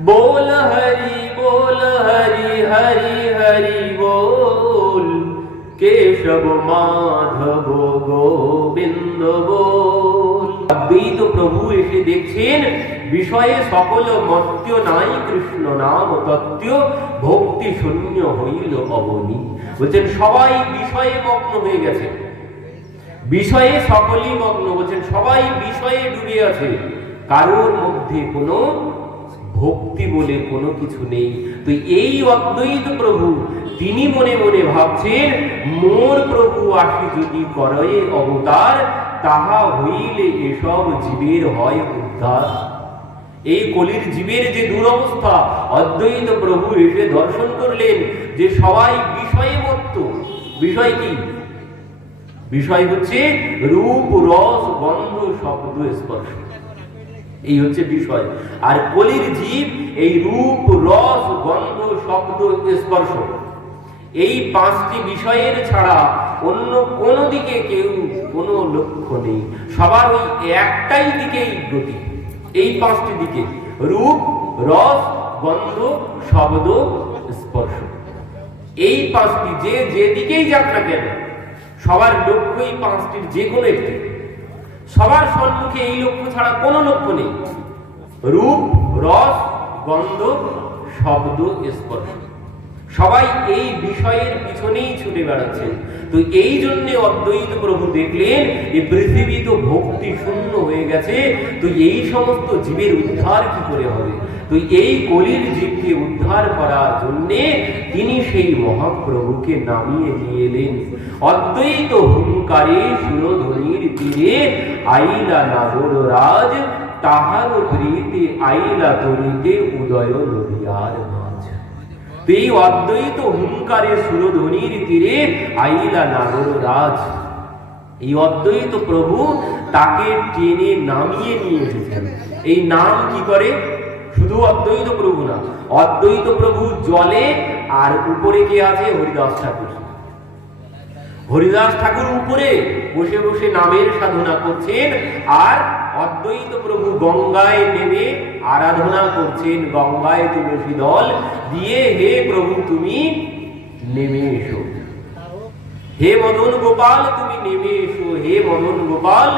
बोल हरि बोल हरि हरि हरि बोल কেশব মাধব গোবিন্দ বল অদ্বৈত প্রভু এসে দেখছেন বিষয়ে সকল মত্য নাই কৃষ্ণ নাম তত্ত্ব ভক্তি শূন্য হইল অবনী বলছেন সবাই বিষয়ে মগ্ন হয়ে গেছে বিষয়ে সকলেই মগ্ন বলছেন সবাই বিষয়ে ডুবে আছে কারোর মধ্যে কোনো ভক্তি বলে কোনো কিছু নেই। তো এই অদ্বৈত প্রভু, তিনি মনে মনে ভাবছেন, মোর প্রভু আসি যদি করে অবতার, তাহা হইলে এসব জীবের হয় উদ্ধার। এই কলির জীবের যে দুরবস্থা, অদ্বৈত প্রভু এসে দর্শন করলেন যে সবাই বিষয়ে মত্ত বিষয় কি? বিষয় হচ্ছে রূপ, রস, গন্ধ, শব্দ, স্পর্শ। এই হচ্ছে বিষয়। আর কলির জীব এই রূপ, রস, গন্ধ, শব্দ, স্পর্শ। এই পাঁচটি বিষয়ের ছাড়া অন্য কোনো দিকে কেউ কোনো লক্ষ্য নেই। সবার ওই একটাই দিকেই গতি। এই পাঁচটি দিকে রূপ, রস, গন্ধ, শব্দ, স্পর্শ। এই পাঁচটি যে যেদিকেই না কেন, সবার লক্ষ্যই পাঁচটির যে কোনো একটি। সবার সম্মুখে এই লক্ষ্য ছাড়া কোনো লক্ষ্য নেই। রূপ, রস, গন্ধ, শব্দ, স্পর্শ। সবাই এই বিষয়ের পিছনেই ছুটে বেড়াচ্ছেন। তো এই জন্য অদ্বৈত প্রভু দেখলেন এই পৃথিবী তো ভক্তি শূন্য হয়ে গেছে। তো এই সমস্ত জীবের উদ্ধার কি করে হবে? তো এই কলির জীবকে উদ্ধার করার জন্যে তিনি সেই মহাপ্রভুকে নামিয়ে নিয়ে এলেন। অদ্বৈত হুঙ্কারে সুরধ্বনির তীরে আইলা নাগর রাজ, তাহার প্রীতি আইলা তরিতে উদয় নদিয়ার মাঝ। এই অদ্বৈত হুঙ্কারে সুরধ্বনির তীরে আইলা নাগর রাজ। এই অদ্বৈত প্রভু তাকে টেনে নামিয়ে নিয়ে এসেছেন। এই নাম কি করে? শুধু অদ্বৈত প্রভু না, অদ্বৈত প্রভু জলে আর উপরে কে আছে? হরিদাস ঠাকুর। হরিদাস ঠাকুর উপরে বসে বসে নামের সাধনা করছেন আর অদ্বৈত প্রভু গঙ্গায় নেমে আরাধনা করছেন, গঙ্গায় তুলসী দল দিয়ে, হে প্রভু, তুমি নেমে এসো। হে মদন গোপাল, তুমি নেমে এসো। হে মদন গোপাল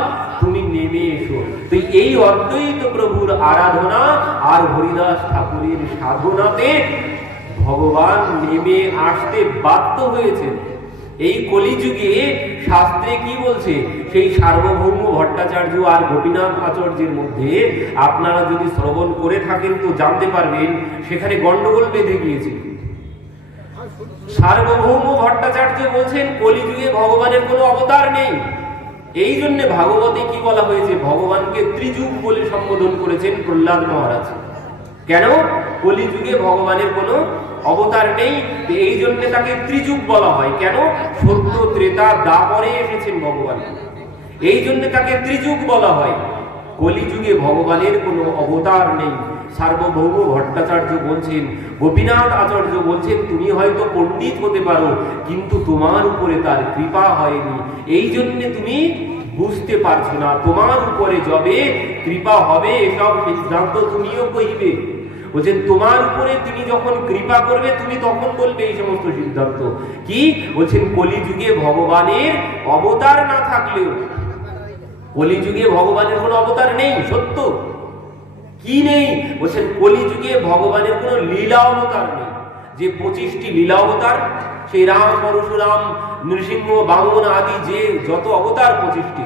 তুমি নেমে এসো। তো এই অদ্বৈত প্রভুর আরাধনা আর হরিদাস ঠাকুরের সাধনাতে ভগবান নেমে আসতে বাধ্য হয়েছেন। এই কলিযুগে শাস্ত্রে কি বলছে? সেই সার্বভৌম ভট্টাচার্য আর গোপীনাথ আচার্যের মধ্যে আপনারা যদি শ্রবণ করে থাকেন তো জানতে পারবেন, সেখানে গন্ডগোল বেঁধে গিয়েছে। সার্বভৌম ভট্টাচার্য বলছেন, কলিযুগে ভগবানের কোনো অবতার নেই। এই জন্য ভাগবতে কি বলা হয়েছে? ভগবানকে ত্রিযুগ বলে সম্বোধন করেছেন প্রহ্লাদ মহারাজ। কেন? কলিযুগে ভগবানের কোনো অবতার নেই এই জন্য তাকে ত্রিযুগ বলা হয়। কেন? সত্য ত্রেতা দাপরে এসেছেন ভগবান। এই জন্য তাকে ত্রিযুগ বলা হয়। কলিযুগে ভগবানের কোনো অবতার নেই। সার্বভৌম ভট্টাচার্য বলছেন, গোপীনাথ আচার্য বলছেন, তুমি হয়তো পণ্ডিত হতে পারো, কিন্তু তোমার উপরে তার কৃপা হয়নি। এই জন্য তুমি বুঝতে পারছ না, তোমার উপরে যবে কৃপা হবে, এসব সিদ্ধান্ত তুমিও কহিবে বলছেন, তোমার উপরে তিনি যখন কৃপা করবে, তুমি তখন বলবে এই সমস্ত সিদ্ধান্ত। কি? বলছেন, কলিযুগে ভগবানের অবতার না থাকলেও, কলিযুগে ভগবানের কোনো অবতার নেই, সত্য? কি নেই? বলছেন, কলিযুগে ভগবানের কোনো লীলা অবতার নেই। যে পঁচিশটি লীলা অবতার সেই রাম, পরশুরাম, নৃসিংহ, বামন আদি যে যত অবতার পঁচিশটি,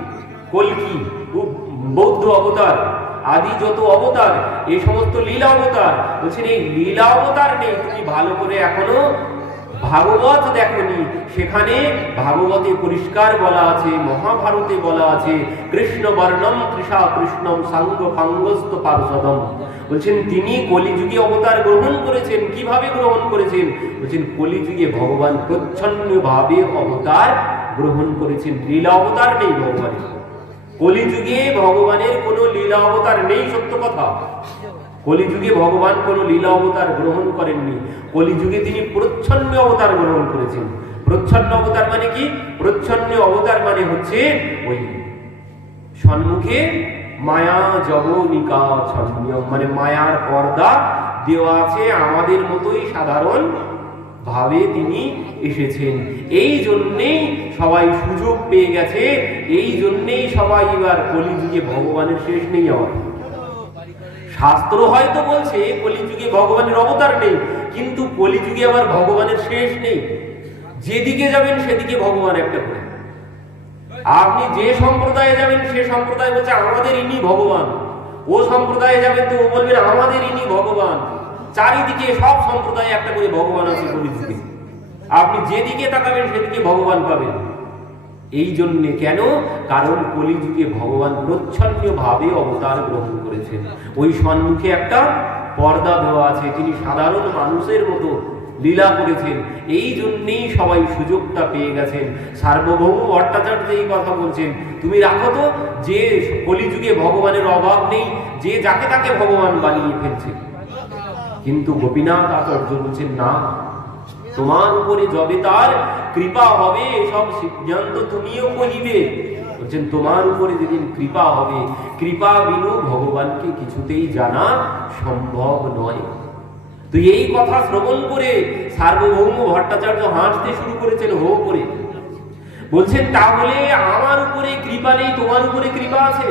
কলকি বৌদ্ধ অবতার, আদি যত অবতার, এই সমস্ত লীলা অবতার বলছেন, এই লীলা অবতার নেই। তুমি ভালো করে এখনও ভাগবত দেখনি। সেখানে ভাগবতে পরিষ্কার বলা আছে, মহাভারতে বলা আছে কৃষ্ণ বর্ণম তৃষা কৃষ্ণম সাঙ্গ ফাঙ্গস্ত পার্ষদম বলছেন, তিনি কলিযুগে অবতার গ্রহণ করেছেন, কীভাবে গ্রহণ করেছেন? বলছেন, কলিযুগে ভগবান প্রচ্ছন্ন ভাবে অবতার গ্রহণ করেছেন। লীলা অবতার নেই ভগবানের। কলিযুগে ভগবানের কোনো লীলা অবতার নেই, সত্য কথা। কলিযুগে ভগবান কোনো লীলা অবতার গ্রহণ করেননি। কলিযুগে তিনি প্রচ্ছন্ন অবতার গ্রহণ করেছেন। প্রচ্ছন্ন অবতার মানে কি? প্রচ্ছন্ন অবতার মানে হচ্ছে ওই সম্মুখে মায়া জবনিকা ছন্যম মানে মায়ার পর্দা দেওয়া আছে আমাদের মতোই সাধারণ ভাবে তিনি এসেছেন। এই জন্যেই সবাই সুযোগ পেয়ে গেছে, এই জন্যেই সবাই এবার কলিযুগে ভগবানের শেষ নেই আমার শাস্ত্র হয়তো বলছে কলিযুগে ভগবানের অবতার নেই, কিন্তু কলিযুগে আবার ভগবানের শেষ নেই। যেদিকে যাবেন সেদিকে ভগবান একটা করে। আপনি যে সম্প্রদায়ে যাবেন, সে সম্প্রদায় বলছে, আমাদের ইনি ভগবান। ও সম্প্রদায়ে যাবেন তো ও বলবেন, আমাদের ইনি ভগবান। চারিদিকে সব সম্প্রদায়ে একটা করে ভগবান আছে কলিযুগে। আপনি যেদিকে তাকাবেন, সেদিকে ভগবান পাবেন। এই জন্যে কেন? কারণ কলিযুগে ভগবান প্রচ্ছন্ন ভাবে অবতার গ্রহণ করেছেন। ওই সম্মুখে একটা পর্দা দেওয়া আছে তিনি সাধারণ মানুষের মতো লীলা করেছেন। এই জন্যেই সবাই সুযোগটা পেয়ে গেছেন। সার্বভৌম ভট্টাচার্য এই কথা বলছেন। তুমি রাখো তো, যে কলিযুগে ভগবানের অভাব নেই, যে যাকে তাকে ভগবান বানিয়ে ফেলছে। কিন্তু গোপীনাথ আচার্য বলছেন, না তোমার উপরে যবে তার কৃপা হবে, সব সিদ্ধান্ত তুমিও কহিবে বলছেন, তোমার উপরে যেদিন কৃপা হবে, কৃপা বিনু ভগবানকে কিছুতেই জানা সম্ভব নয়। তো এই কথা শ্রবণ করে সার্বভৌম ভট্টাচার্য হাসতে শুরু করেছেন, হো করে। বলছেন, তাহলে আমার উপরে কৃপা নেই, তোমার উপরে কৃপা আছে?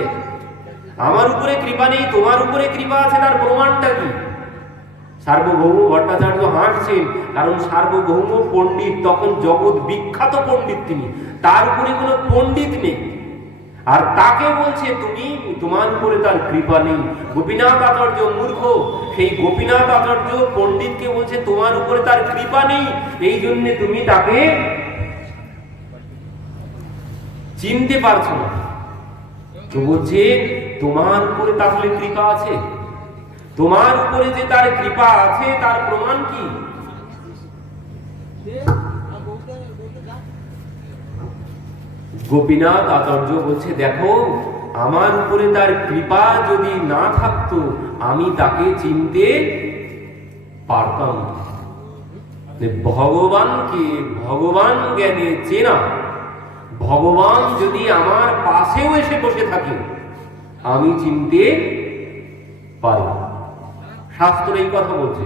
আমার উপরে কৃপা নেই, তোমার উপরে কৃপা আছে, তার প্রমাণটা কি? সার্বভৌম ভট্টাচার্য হাঁটছেন কারণ সার্বভৌম পণ্ডিত, তখন জগৎ বিখ্যাত পণ্ডিত তিনি। তার উপরে কোনো পণ্ডিত নেই। আর তাকে বলছে, তুমি তোমার উপরে তার কৃপা নেই। গোপীনাথ আচার্য মূর্খ। সেই গোপীনাথ আচার্য পণ্ডিতকে বলছে, তোমার উপরে তার কৃপা নেই। এই জন্য তুমি তাকে চিনতে পারছ না। বলছে, তোমার উপরে তাহলে কৃপা আছে? তোমার উপরে যে তার কৃপা আছে, তার প্রমাণ কি? গোপীনাথ আচার্য বলছে, দেখো, আমার উপরে তার কৃপা যদি না থাকতো, আমি তাকে চিনতে পারতাম ভগবানকে ভগবান জ্ঞানে চেনা। ভগবান যদি আমার পাশেও এসে বসে থাকে, আমি চিনতে পারি। শাস্ত্র এই কথা বলছে।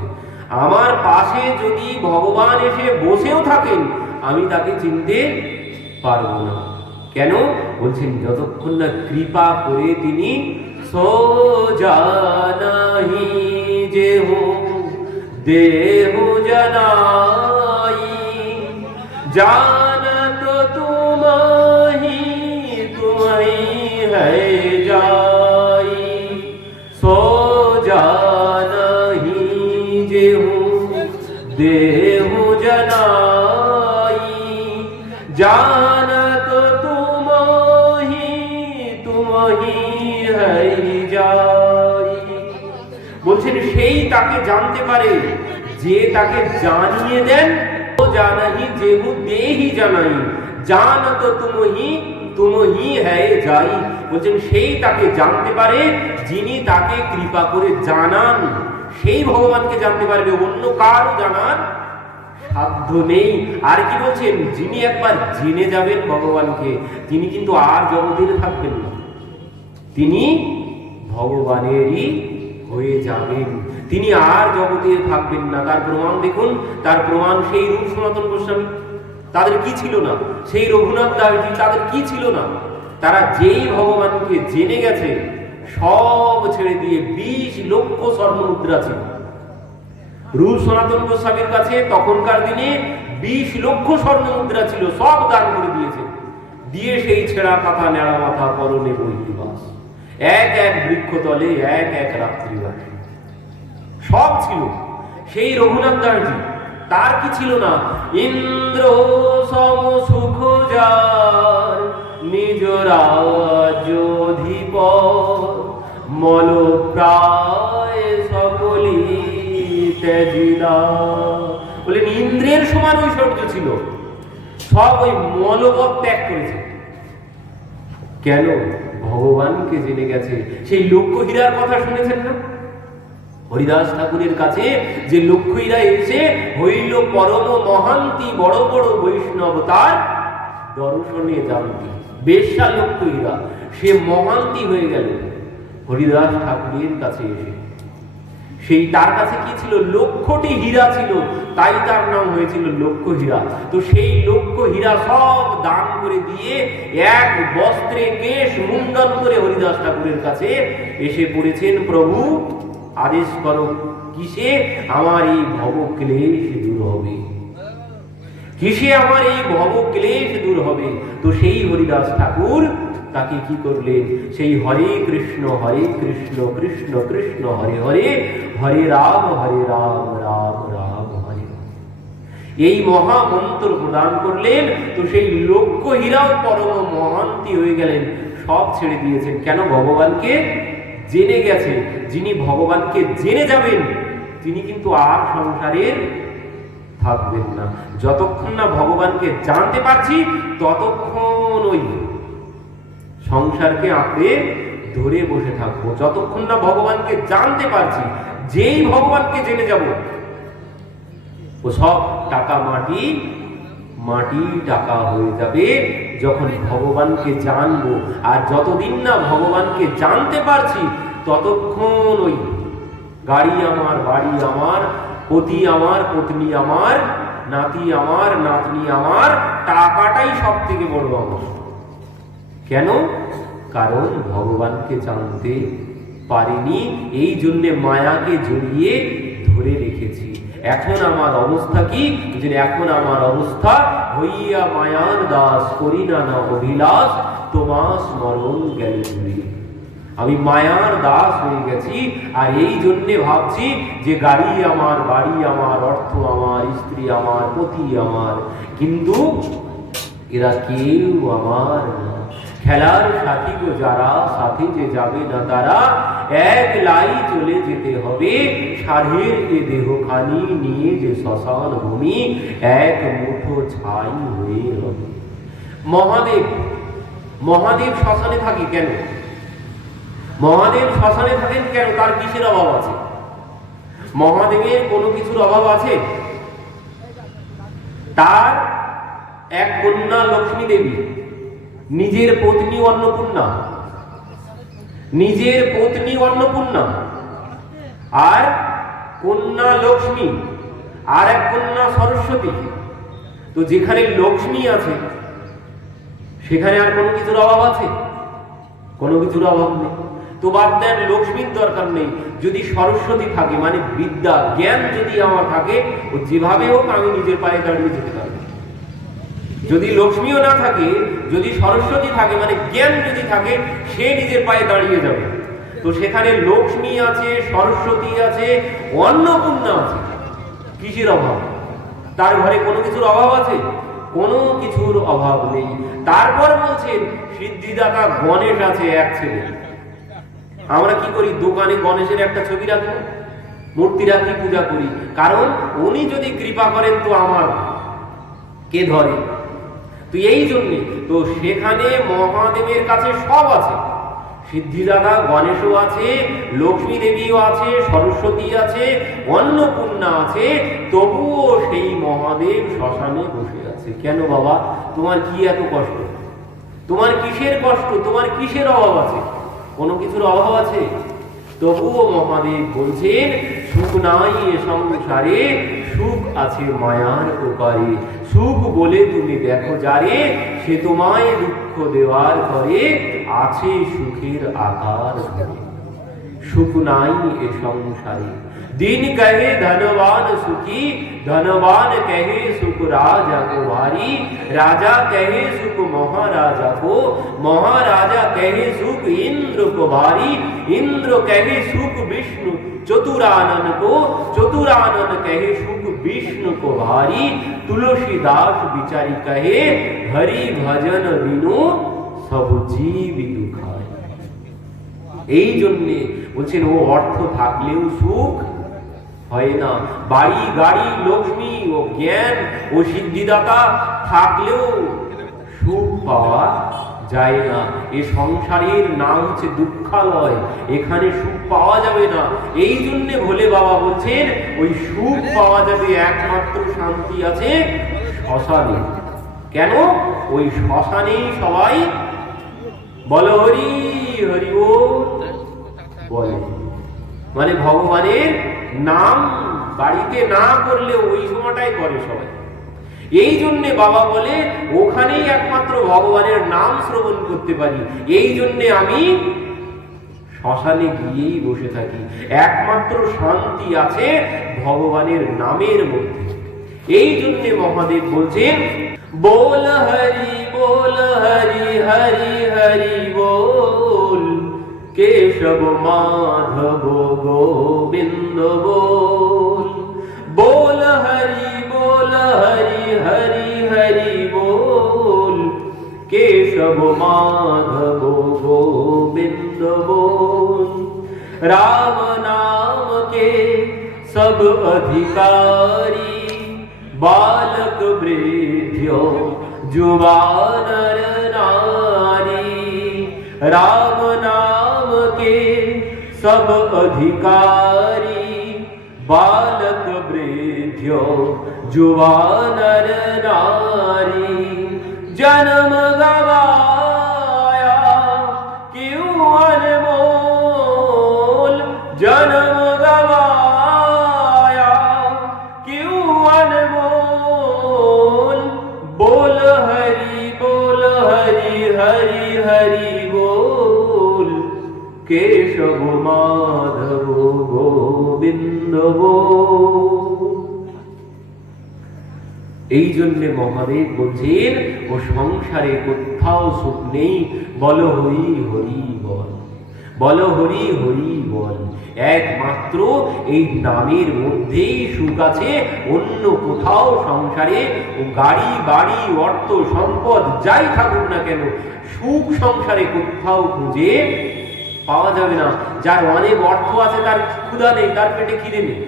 আমার পাশে যদি ভগবান এসে বসেও থাকেন, আমি তাকে চিনতে পারব না। কেন? বলছেন, যতক্ষণ না কৃপা করে তিনি সোজানাহি যে হো দেহ জানাই তাকে জানতে পারে, যে তাকে জানিয়ে দেন, ও জানাহি যেহু দেহি জানাই। জানত তুমহি তুমহি হ্যায় যাই। বলছেন, সেই তাকে জানতে পারে, যিনি তাকে কৃপা করে জানান। সেই ভগবানকে জানতে পারবে, অন্য কারও জানার সাধ্য নেই। আর কি বলছেন, যিনি একবার জেনে যাবেন ভগবানকে, তিনি কিন্তু আর জগতের থাকবেন না। তিনি ভগবানেরই হয়ে যাবেন। তিনি আর জগতে থাকবেন না। তার প্রমাণ দেখুন, তার প্রমাণ সেই রূপ সনাতন গোস্বামী। তাদের কি ছিল না? সেই রঘুনাথ দাসজি তাদের কি ছিল না? তারা যেই ভগবানকে জেনে গেছে, সব ছেড়ে দিয়ে বিশ লক্ষ স্বর্ণ মুদ্রা ছিল। রূপ সনাতন গোস্বামীর কাছে তখনকার দিনে বিশ লক্ষ স্বর্ণ মুদ্রা ছিল, সব দান করে দিয়েছে। দিয়ে সেই ছেঁড়া কাঁথা নেড়া মাথা পরনে বৈদিবাস এক এক বৃক্ষতলে, এক এক রাত্রিবাস সব ছিল। সেই রঘুনাথ দাসজি, তার কি ছিল না? ইন্দ্র সম সুখ যার, নিজ রাজ্যধীপ মল প্রায় সকলি বলেন, ইন্দ্রের সমান ঐশ্বর্য ছিল। সব ওই মলবত ত্যাগ করেছে। কেন? ভগবানকে জেনে গেছে। সেই লক্ষ্য হীরার কথা শুনেছেন না? হরিদাস ঠাকুরের কাছে যে লক্ষ্মীরা এসে হইল পরম মহান্তি, বড় বড় বৈষ্ণব, তার দর্শনে জানতি বেশ্যা লক্ষ্মীরা, সে মহান্তি হয়ে গেল। হরিদাস ঠাকুরের কাছে এসে, সেই তার কাছে কি ছিল? লক্ষটি হীরা ছিল, তাই তার নাম হয়েছিল লক্ষ হীরা। তো সেই লক্ষ হীরা সব দান করে দিয়ে এক বস্ত্রে কেশ মুন্ডন করে হরিদাস ঠাকুরের কাছে এসে পড়েছেন, প্রভু আদেশ করো, কিসে আমার এই ভব ক্লেশ দূর হবে? কিসে আমার এই ভব ক্লেশ দূর হবে? তো সেই হরিদাস ঠাকুর তাকে কি করলেন? সেই হরে কৃষ্ণ হরে কৃষ্ণ কৃষ্ণ কৃষ্ণ, হরে হরে হরে রাম হরে রাম রাম রাম, হরে। এই মহামন্ত্র প্রদান করলেন, তো সেই লক্ষ্য হীরাও পরম মহান্তি হয়ে গেলেন। সব ছেড়ে দিয়েছেন। কেন ভগবানকে? জেনে গেছে, যিনি ভগবানকে জেনে যাবেন, তিনি কিন্তু আর সংসারের থাকবেন না। যতক্ষণ না ভগবানকে জানতে পারছি, ততক্ষণ ওই সংসারকে আঁকড়ে ধরে বসে থাকব। যতক্ষণ না ভগবানকে জানতে পারছি, যেই ভগবানকে জেনে যাব, ও সব টাকা মাটি মাটি টাকা হয়ে যাবে। যখন ভগবানকে জানব আর যতদিন না ভগবানকে জানতে পারছি, ততক্ষণ ওই গাড়ি আমার, বাড়ি আমার, পতি আমার, পত্নী আমার, নাতি আমার, নাতনি আমার, টাকাটাই সব থেকে বড় আমার কেন? কারণ ভগবানকে জানতে পারিনি, এই জন্যে মায়াকে জড়িয়ে ধরে রেখেছি। এখন আমার অবস্থা কি? যে এখন আমার অবস্থা হইয়া মায়ার দাস করি না অভিলাষ, তোমার স্মরণ গেল আমি মায়ার দাস হয়ে গেছি, আর এই জন্যে ভাবছি যে গাড়ি আমার, বাড়ি আমার, অর্থ আমার, স্ত্রী আমার, পতি আমার। কিন্তু এরা কেউ আমার খেলার সাথী যারা, সাথে যে যাবে না তারা এক লাই চলে যেতে হবে। সাধের এ দেহখানি নিয়ে যে শ্মশান ভূমি, এক মুঠো ছাই হয়ে রবে। মহাদেব মহাদেব শ্মশানে থাকি কেন? মহাদেব শ্মশানে থাকেন কেন? তার কিসের অভাব আছে? মহাদেবের কোনো কিছুর অভাব আছে? তার এক কন্যা লক্ষ্মী দেবী, নিজের পত্নী অন্নপূর্ণা নিজের পত্নী অন্নপূর্ণা আর কন্যা লক্ষ্মী আর এক কন্যা সরস্বতী। তো যেখানে লক্ষ্মী আছে, সেখানে আর কোনো কিছুর অভাব আছে? কোনো কিছুর অভাব নেই। তো বাদ দেন, লক্ষ্মীর দরকার নেই। যদি সরস্বতী থাকে মানে বিদ্যা, জ্ঞান যদি আমার থাকে, ও যেভাবে হোক আমি নিজের পায়ে দাঁড়িয়ে যেতে পারব। যদি লক্ষ্মীও না থাকে, যদি সরস্বতী থাকে মানে জ্ঞান যদি থাকে, সে নিজের পায়ে দাঁড়িয়ে যাবে। তো সেখানে লক্ষ্মী আছে, সরস্বতী আছে, অন্নপূর্ণা আছে। কিসের অভাব? তার ঘরে কোনো কিছুর অভাব আছে? কোনো কিছুর অভাব নেই। তারপর বলছেন, সিদ্ধিদাতা গণেশ আছে এক ছেলে। আমরা কি করি? দোকানে গণেশের একটা ছবি রাখি না? মূর্তি রাখি, পূজা করি। কারণ উনি যদি কৃপা করেন তো আমার কে ধরে? তো এই জন্যে তো সেখানে মহাদেবের কাছে সব আছে। সিদ্ধিদাতা গণেশও আছে, লক্ষ্মী দেবীও আছে, সরস্বতী আছে, অন্নপূর্ণা আছে, তবুও সেই মহাদেব শ্মশানে বসে আছে। কেন বাবা? তোমার কি এত কষ্ট? তোমার কিসের কষ্ট? তোমার কিসের অভাব আছে? কোনো কিছুর অভাব আছে? তবুও মহাদেব বলছেন, সুখ নাই এ সংসারে সুখ আছে মায়ার প্রকারে সুখ বলে তুমি দেখো যারে সে তোমায় দুঃখ দেওয়ার করে আছে সুখের আকার ধরে সুখ নাই এ সংসারে দিন কহে ধনবান সুখী ধনবান কহে সুখ রাজা को भारी राजा कहे सुख महाराजा को महाराजा कहे सुख इंद्र को भारी इंद्र कहे सुख विष्णु चतुरानन को चतुरानन कहे सुख विष्णु को भारी तुलसीदास बिचारी कहे हरि भजन बिनु सब जीव दुखाई এই জন্যে বলছেন ও অর্থ থাকলেও সুখ হয় না বাড়ি গাড়ি লক্ষ্মী ও জ্ঞান ও সিদ্ধিদাতা থাকলেও সুখ পাওয়া যায় না। এ সংসারের নাম হচ্ছে দুঃখালয়। এখানে সুখ পাওয়া যাবে না। এই জন্যে ভোলে বাবা বলছেন, ওই সুখ পাওয়া যাবে একমাত্র শান্তি আছে শ্মশানে। কেন? ওই শ্মশানেই সবাই বল হরি হরি ও বলে। মানে ভগবানের নাম, বাড়িতে না করলে ওই সময়টাই করে সবাই। এই জন্যে বাবা বলে, ওখানেই একমাত্র ভগবানের নাম শ্রবণ করতে পারি। এই জন্যে আমি শ্মশানে গিয়েই বসে থাকি। একমাত্র শান্তি আছে ভগবানের নামের মধ্যে। এই জন্যে মহাদেব বলছেন, বল হরি বল হরি হরি হরি, বল। কেশব, মাধব, গোবিন্দ, বল। केशव माधव गोविंद बोल राम नाम के सब अधिकारी, बालक वृद्ध्यो, जुवान नारी। राम नाम के सब अधिकारी, बालक वृद्ध्यो जुवानर नारी। जन्म गवाया क्यों अनमोल जन्म এই জন্যে মহাদেব বলছেন, ও সংসারে কোথাও সুখ নেই, বল হরি হরি বল বল হরি হরি বল। একমাত্র এই নামের মধ্যেই সুখ আছে, অন্য কোথাও সংসারে গাড়ি, বাড়ি, অর্থ, সম্পদ, যাই থাকুক না কেন, সুখ সংসারে কোথাও খুঁজে পাওয়া যাবে না। যার অনেক অর্থ আছে, তার ক্ষুধা নেই, তার পেটে খিদে নেই।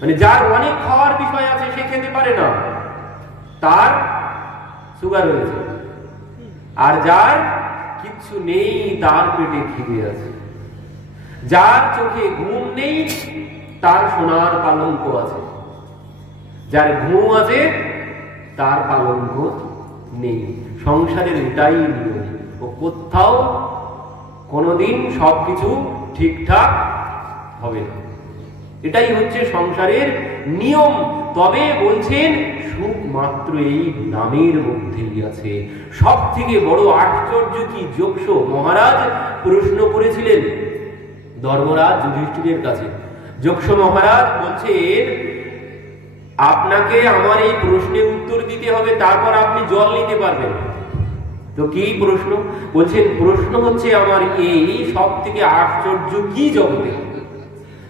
মানে যার অনেক খাওয়ার বিষয় আছে, সে খেতে পারে না। তার সুগার হয়েছে। আর যার কিচ্ছু নেই, তার পেটে খিদে আছে। যার চোখে ঘুম নেই, তার সোনার পালঙ্ক আছে। যার ঘুম আছে, তার পালঙ্ক নেই। সংসারের এটাই নিয়ম। ও কোথাও কোনোদিন সবকিছু ঠিকঠাক হবে না। এটাই হচ্ছে সংসারের নিয়ম। তবে বলছেন, সুখ মাত্র এই নামের মধ্যেই আছে। সব থেকে বড় আশ্চর্য কি যক্ষ মহারাজ প্রশ্ন করেছিলেন ধর্মরাজ যুধিষ্ঠিরের কাছে। যক্ষ মহারাজ বলছেন, আপনাকে আমার এই প্রশ্নের উত্তর দিতে হবে, তারপর আপনি জল নিতে পারবেন। তো কি প্রশ্ন? বলছেন, প্রশ্ন হচ্ছে আমার এই সব থেকে আশ্চর্য কি জগতে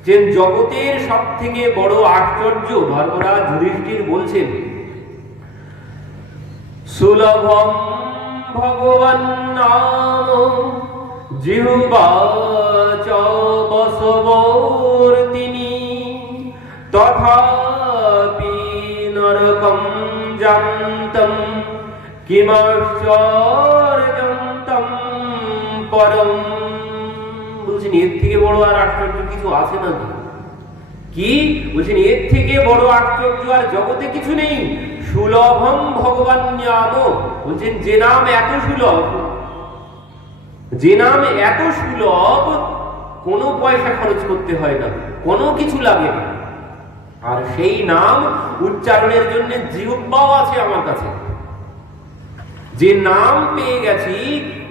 যে জগতের সব থেকে বড় আশ্চর্য, ধর্মরাজ যুধিষ্ঠির বলছেন, সুলভম ভগবান নাম জিহ্বাচ বসবর্তিনি, তথাপি নরকম জান্তম, কিমাশ্চর্যন্তম পরম বলছেন, এর থেকে বড় আর আশ্চর্য কিছু আছে না কি? বলছেন, এর থেকে বড় আশ্চর্য আর জগতে কিছু নেই। সুলভম ভগবান নাম বলছেন, যে নাম এত সুলভ, যে নাম এত সুলভ, কোনো পয়সা খরচ করতে হয় না, কোনো কিছু লাগে না। আর সেই নাম উচ্চারণের জন্য জিহ্বাও আছে আমার কাছে। যে নাম পেয়ে গেছি,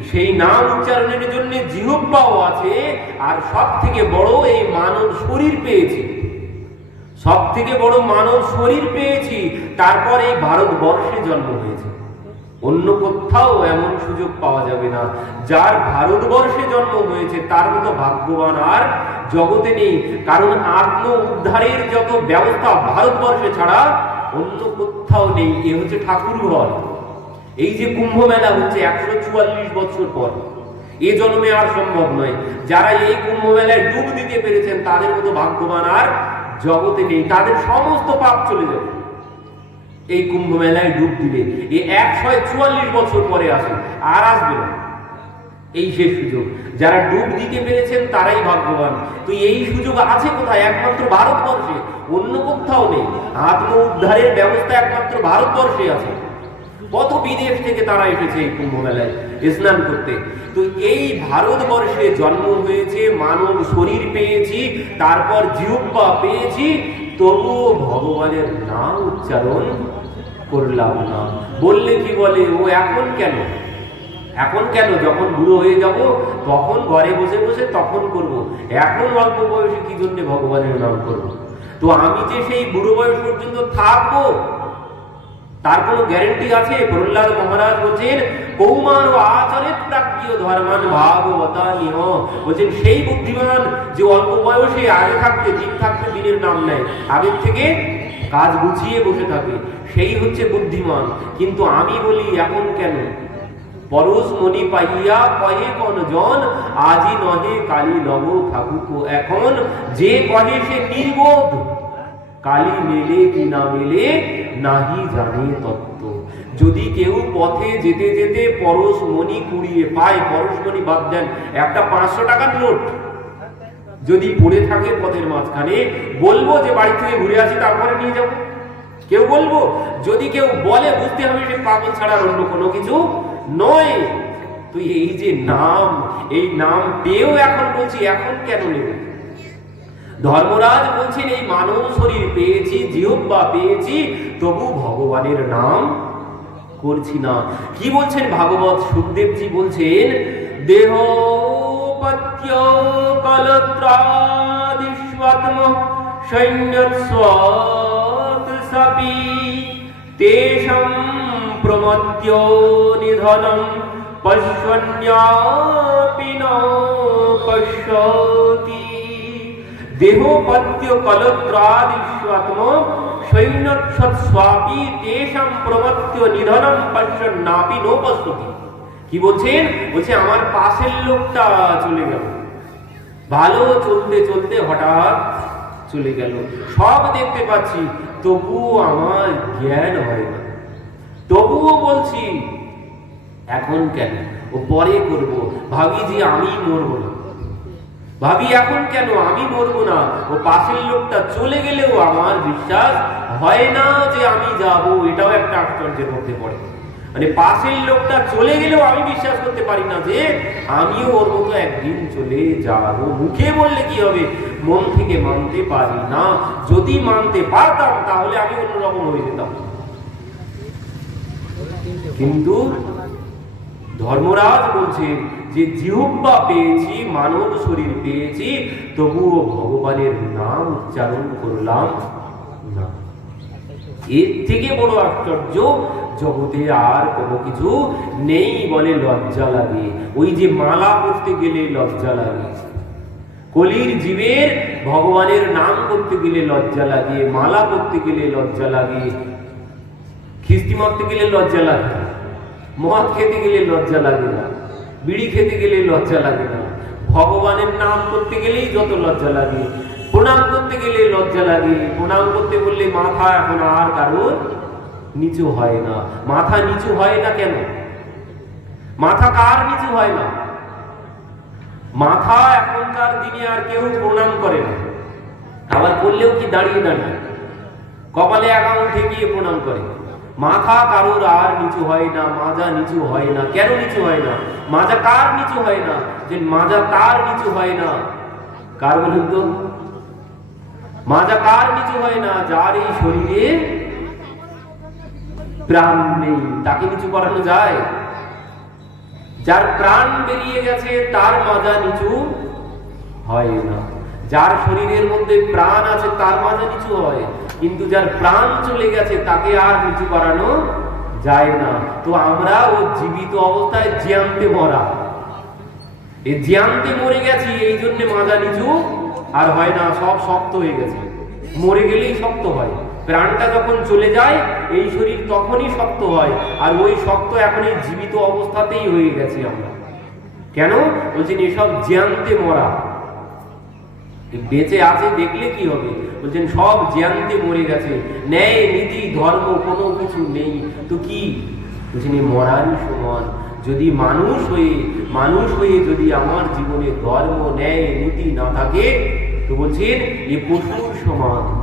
সেই নাম উচ্চারণের জন্য জিহ্বাও আছে, আর সব থেকে বড় এই মানব শরীর পেয়েছি। সব থেকে বড় মানব শরীর পেয়েছি, তারপর এই ভারতবর্ষে জন্ম হয়েছে। অন্য কোথাও এমন সুযোগ পাওয়া যাবে না। যার ভারতবর্ষে জন্ম হয়েছে, তার মতো ভাগ্যবান আর জগতে নেই। কারণ আত্ম উদ্ধারের যত ব্যবস্থা ভারতবর্ষে ছাড়া অন্য কোথাও নেই, এ হচ্ছে ঠাকুর ঘর। এই যে কুম্ভ মেলা হচ্ছে একশো চুয়াল্লিশ বছর পর, এ জন্মে আর সম্ভব নয়। যারা এই কুম্ভ মেলায় ডুব দিতে পেরেছেন, তাদের মতো ভাগ্যবান আর জগতে নেই। তাদের সমস্ত পাপ চলে যাবে। এই কুম্ভ মেলায় ডুব দিলে এই একশো চুয়াল্লিশ বছর পরে আসে, আর আসবে না। এই শেষ সুযোগ। যারা ডুব দিতে পেরেছেন, তারাই ভাগ্যবান। তো এই সুযোগ আছে কোথায়? একমাত্র ভারতবর্ষে, অন্য কোথাও নেই। আত্ম উদ্ধারের ব্যবস্থা একমাত্র ভারতবর্ষে আছে। কত বিদেশ থেকে তারা এসেছে এই কুম্ভ মেলায় স্নান করতে। তো এই ভারতবর্ষে জন্ম হয়েছে, মানব শরীর পেয়েছি, তারপর জিহ্বা পেয়েছি, তবুও ভগবানের নাম উচ্চারণ করলাম না। বললে কি বলে, ও এখন কেন? এখন কেন? যখন বুড়ো হয়ে যাব, তখন ঘরে বসে বসে তখন করব। এখন অল্প বয়সে কি জন্য ভগবানের নাম করব? তো আমি যে সেই বুড়ো বয়স পর্যন্ত থাকব তার কোনো গ্যারেন্টি আছে? প্রহ্লাদ মহারাজ বলছেন কৌমার ও আচরে প্রাজ্ঞ ধর্মান ভাগবতা নিহ বলছেন, সেই বুদ্ধিমান যে অল্প বয়সে আগে থাকতে, দিন থাকতে দিনের নাম নেয়, আগের থেকে কাজ গুছিয়ে বসে থাকে, সেই হচ্ছে বুদ্ধিমান। কিন্তু আমি বলি, এখন কেন? পরশ মণি পাইয়া কহে কোন জন, আজি নহে কালী নব ঠাকুর এখন। যে কহে সে নির্বোধ, কালী মেলে কি না মেলে নাহি জানে তত্ত্ব। যদি কেউ পথে যেতে যেতে পরশ মণি কুড়িয়ে পায়, পরশ মণি বাদ দেন, একটা পাঁচশো টাকার নোট। যদি পড়ে থাকে পথের মাঝখানে, বলব যে বাড়ি থেকে ঘুরে আসি, তারপরে নিয়ে যাব। কেউ বলব? যদি কেউ বলে, বুঝতে হবে সে পাগল ছাড়া অন্য কোনো কিছু নয়। তুই এই যে নাম, এই নাম পেয়েও এখন বলছি, এখন কেন নেবে? ধর্মরাজ বলছেন, এই মানব শরীর পেয়েছি, জিহ্বা পেয়েছি, তবু ভগবানের নাম করছি না। কি বলছেন ভাগবত? সুখদেবজি বলছেন, দেহ পত্য কলত্রাদিস্বাত্ম সৈন্যৎস্বৎ সাপি তেষম প্রমত্য নিধনম পশ্যন্যাপি ন পশ্যতি। সৈন্যৎসৎস্বাপি নিধনম পশ্যন্নাপি নো পশ্যতি কি বলছেন? বলছে, আমার পাশের লোকটা চলে গেল। ভালো চলতে চলতে হঠাৎ চলে গেল। সব দেখতে পাচ্ছি, তবুও আমার জ্ঞান হয় না। তবুও বলছি, এখন কেন? ও পরে করব। ভাবি যে আমি মরবো না। ভাবি, এখন কেন? আমি মরবো না। ও পাশের লোকটা চলে গেলেও আমার বিশ্বাস হয় না যে আমি যাব। এটাও একটা আশ্চর্যের মধ্যে পড়ে। মানে পাশের লোকটা চলে গেলেও আমি বিশ্বাস করতে পারি না যে আমিও ওর মতো একদিন চলে যাব। মুখে বললে কি হবে? মন থেকে মানতে পারি না। যদি মানতে পারতাম, তাহলে আমি অন্যরকম হয়ে যেতাম। কিন্তু ধর্মরাজ বলছে যে জিহ্বা পেয়েছি, মানব শরীর পেয়েছি, তবুও ভগবানের নাম উচ্চারণ করলাম না। এর থেকে বড় আশ্চর্য, জগতে আর কোনো কিছু নেই বলে লজ্জা লাগে। ওই যে মালা করতে গেলে লজ্জা লাগে। কলির জীবের ভগবানের নাম করতে গেলে লজ্জা লাগে, মালা করতে গেলে লজ্জা লাগে। খিস্তি মারতে গেলে লজ্জা লাগে মদ খেতে গেলে লজ্জা লাগে না। বিড়ি খেতে গেলে লজ্জা লাগে না। ভগবানের নাম করতে গেলেই যত লজ্জা লাগে। প্রণাম করতে গেলে লজ্জা লাগে। প্রণাম করতে বললে মাথা এখন আর কারোর নিচু হয় না। মাথা নিচু হয় না কেন? মাথা কার নিচু হয় না? মাথা এখনকার দিনে আর কেউ প্রণাম করে না। আবার করলেও কি দাঁড়িয়ে দাঁড়িয়ে? কপালে অ্যাকাউন্ট ঠেকিয়ে প্রণাম করে। মাথা কারোর আর নিচু হয় না, মাজা নিচু হয় না। কেন নিচু হয় না? মাজা কার নিচু হয় না? যে মাজা তার নিচু হয় না? কার বলুন তো? মাজা কার নিচু হয় না? যার এই শরীরে প্রাণ নেই। তাকে নিচু করানো যায়? যার প্রাণ বেরিয়ে গেছে, তার মাজা নিচু হয় না। যার শরীরের মধ্যে প্রাণ আছে, তার মাজা নিচু হয়, কিন্তু যার প্রাণ চলে গেছে, তাকে আর নিচু করানো যায় না। তো আমরা ও জীবিত অবস্থায় জিয়ান্তে মরা। এই জিয়ান্তে মরে গেছি, এই জন্য মাজা নিচু আর হয় না, সব শক্ত হয়ে গেছে। মরে গেলেই শক্ত হয়। প্রাণটা যখন চলে যায়, এই শরীর তখনই শক্ত হয়, আর ওই শক্ত এখন এই জীবিত অবস্থাতেই হয়ে গেছি আমরা। কেন? বলছেন, এসব জ্যান্তে মরা। বেঁচে আছে, দেখলে কি হবে? বলছেন, সব জ্যান্তে মরে গেছে। ন্যায়, নীতি, ধর্ম, কোনো কিছু নেই। তো কি? বলছেন এই মরারই সমান। যদি মানুষ হয়ে মানুষ হয়ে যদি আমার জীবনে ধর্ম, ন্যায়, নীতি না থাকে, তো বলছেন, এ পশুর সমান।